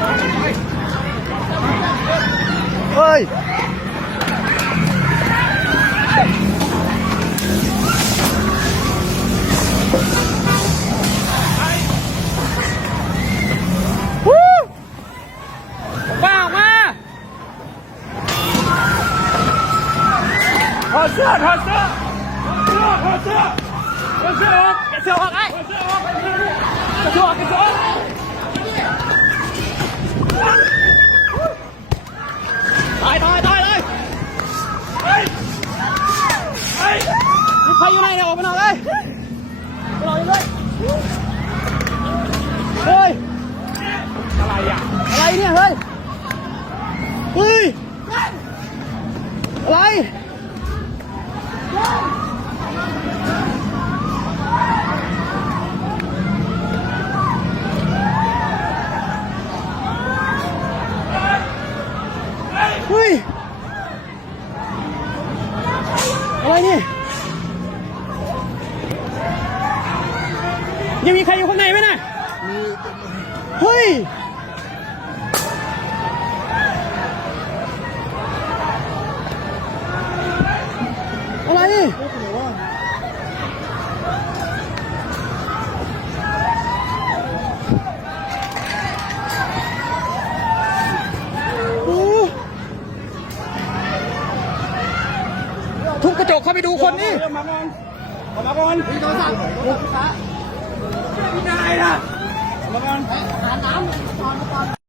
เฮ้ยบ้ามาถอดเสื้อถอดเสื้อถอดเสื้อถอดเสื้อออกเก็บเสื้อออกไอ้เก็บเสื้อออกเก็บเสื้อออกเก็บเสื้อออกตายเลยมีใครอยู่ไหนเนี่ยออกมาหน่อยเลยไปหน่อยเลยเฮ้ยอะไรอ่ะอะไรเนี่ยเฮ้ยเฮ้ยอะไรเฮ้ยอะไรนี่ยังมีใครอยู่ข้างในไหมน่ะเฮ้ยอะไรทุบกระจกเข้าไปดูคนนี่มาก่อนมาก่อนมีโทรศัพท์มีอะไรล่ะมาก่อนหาน้ำ